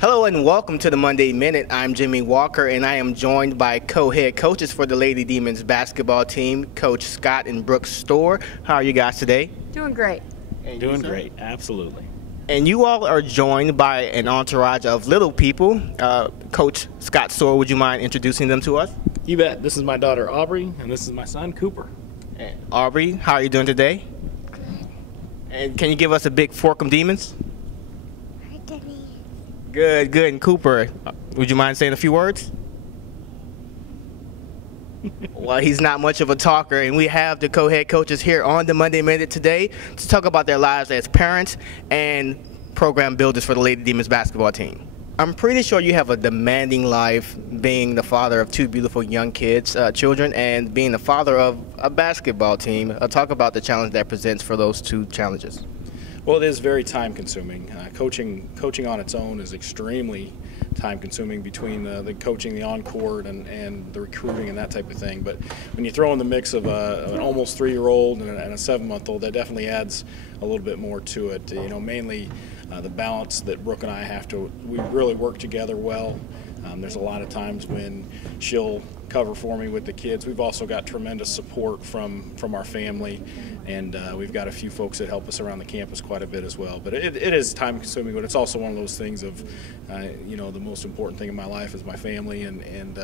Hello and welcome to the Monday Minute. I'm Jimmy Walker and I am joined by co-head coaches for the Lady Demons basketball team, Coach Scott and Brooke Storr. How are you guys today? Doing great. Doing great, absolutely. And you all are joined by an entourage of little people. Coach Scott Storr, would you mind introducing them to us? You bet. This is my daughter Aubrey, and this is my son Cooper. And Aubrey, how are you doing today? And can you give us a big Forkum Demons? Good, good. And Cooper, would you mind saying a few words? Well, he's not much of a talker, and we have the co-head coaches here on the Monday Minute today to talk about their lives as parents and program builders for the Lady Demons basketball team. I'm pretty sure you have a demanding life being the father of two beautiful young children, and being the father of a basketball team. Talk about the challenge that presents for those two challenges. Well, it is very time-consuming. Coaching on its own is extremely time-consuming between the coaching, the on-court, and the recruiting and that type of thing. But when you throw in the mix of an almost 3-year-old and a 7-month-old, that definitely adds a little bit more to it. You know, mainly the balance that Brooke and I have to. We really work together well. There's a lot of times when she'll cover for me with the kids. We've also got tremendous support from our family, and we've got a few folks that help us around the campus quite a bit as well. But it is time consuming, but it's also one of those things of, you know, the most important thing in my life is my family, and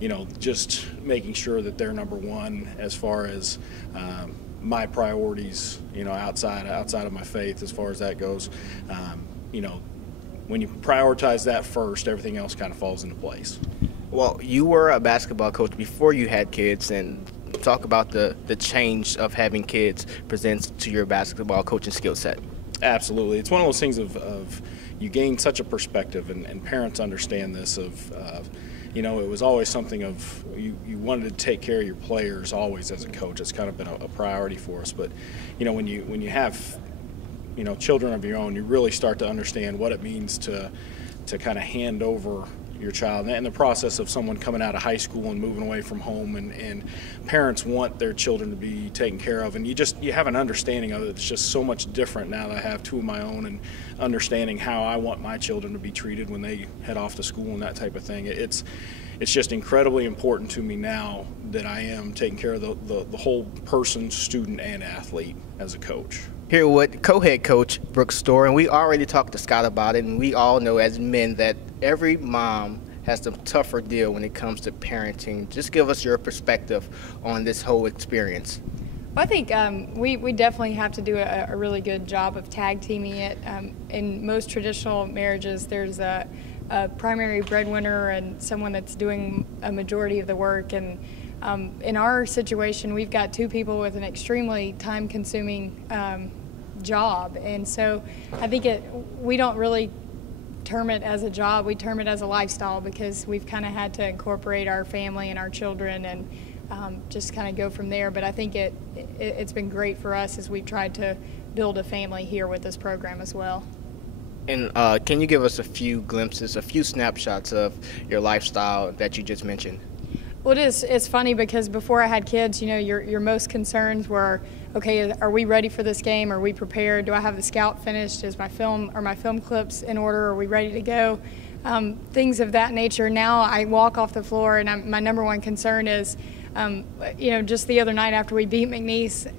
you know, just making sure that they're number one as far as my priorities, you know, outside of my faith as far as that goes. You know, when you prioritize that first, everything else kind of falls into place. Well, you were a basketball coach before you had kids, and talk about the change of having kids presents to your basketball coaching skill set. Absolutely. It's one of those things of you gain such a perspective, and parents understand this of you know, it was always something of you wanted to take care of your players always as a coach. It's kind of been a priority for us. But, you know, when you have, you know, children of your own, you really start to understand what it means to kind of hand over your child, and the process of someone coming out of high school and moving away from home, and parents want their children to be taken care of, and you have an understanding of it. It's just so much different now that I have two of my own, and understanding how I want my children to be treated when they head off to school and that type of thing. It's just incredibly important to me now that I am taking care of the whole person, student, and athlete as a coach. Here with co-head coach Brooke Storr, and we already talked to Scott about it, and we all know as men that every mom has a tougher deal when it comes to parenting. Just give us your perspective on this whole experience. Well, I think we definitely have to do a really good job of tag teaming it. In most traditional marriages, there's a primary breadwinner and someone that's doing a majority of the work. And in our situation, we've got two people with an extremely time-consuming job, and so I think we don't really term it as a job. We term it as a lifestyle, because we've kind of had to incorporate our family and our children and just kind of go from there. But I think it's been great for us as we've tried to build a family here with this program as well. And can you give us a few glimpses, a few snapshots of your lifestyle that you just mentioned? Well, it's funny because before I had kids, you know, your most concerns were, okay, are we ready for this game? Are we prepared? Do I have the scout finished? Is my film clips in order? Are we ready to go? Things of that nature. Now I walk off the floor, and my number one concern is, you know, just the other night after we beat McNeese,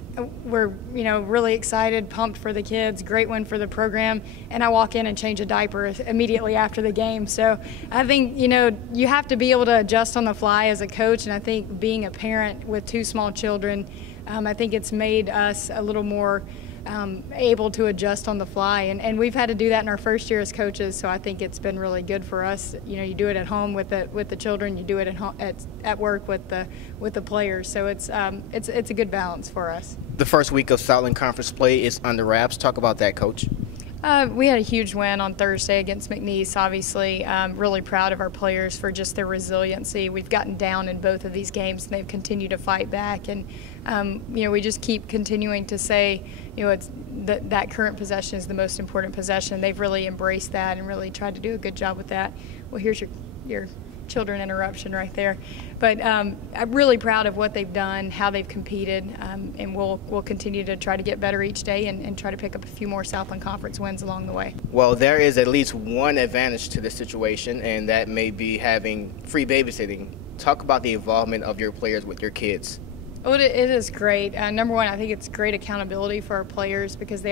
we're, you know, really excited, pumped for the kids, great win for the program, and I walk in and change a diaper immediately after the game. So I think, you know, you have to be able to adjust on the fly as a coach, and I think being a parent with two small children, I think it's made us a little more able to adjust on the fly, and we've had to do that in our first year as coaches. So I think it's been really good for us. You know, you do it at home with the children, you do it at work with the players. So it's a good balance for us. The first week of Southland Conference play is under wraps. Talk about that, Coach. We had a huge win on Thursday against McNeese, obviously. Really proud of our players for just their resiliency. We've gotten down in both of these games, and they've continued to fight back. And, you know, we just keep continuing to say, you know, it's that current possession is the most important possession. They've really embraced that and really tried to do a good job with that. Well, here's your children interruption right there. But I'm really proud of what they've done, how they've competed, and we'll continue to try to get better each day and try to pick up a few more Southland Conference wins along the way. Well, there is at least one advantage to this situation, and that may be having free babysitting. Talk about the involvement of your players with your kids. Oh, it is great. Number one, I think it's great accountability for our players because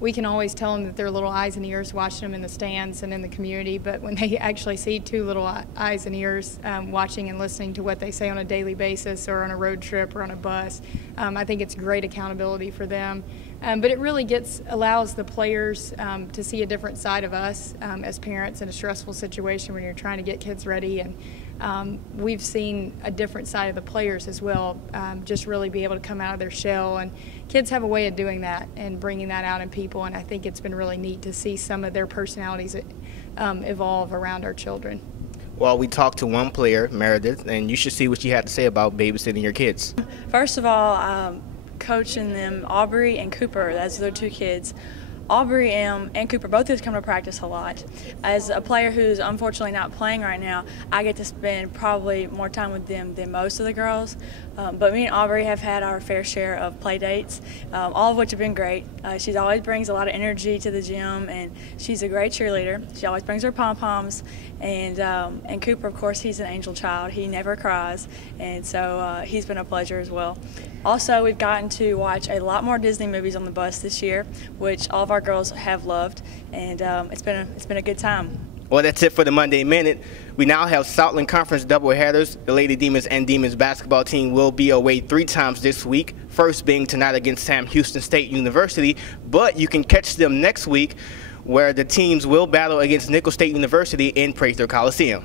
we can always tell them that they're little eyes and ears watching them in the stands and in the community, but when they actually see two little eyes and ears watching and listening to what they say on a daily basis or on a road trip or on a bus, I think it's great accountability for them. But it really allows the players to see a different side of us as parents in a stressful situation when you're trying to get kids ready. And we've seen a different side of the players as well, just really be able to come out of their shell. And kids have a way of doing that and bringing that out in people. And I think it's been really neat to see some of their personalities evolve around our children. Well, we talked to one player, Meredith, and you should see what she had to say about babysitting your kids. First of all, coaching them, Aubrey and Cooper, those are their two kids. Aubrey and Cooper, both of us come to practice a lot. As a player who's unfortunately not playing right now, I get to spend probably more time with them than most of the girls. But me and Aubrey have had our fair share of play dates, all of which have been great. She always brings a lot of energy to the gym, and she's a great cheerleader. She always brings her pom-poms. And Cooper, of course, he's an angel child. He never cries, and so he's been a pleasure as well. Also, we've gotten to watch a lot more Disney movies on the bus this year, which all of our girls have loved, and it's been a good time. Well, that's it for the Monday Minute. We now have Southland Conference doubleheaders. The Lady Demons and Demons basketball team will be away 3 times this week, first being tonight against Sam Houston State University, but you can catch them next week where the teams will battle against Nicholls State University in Prather Coliseum.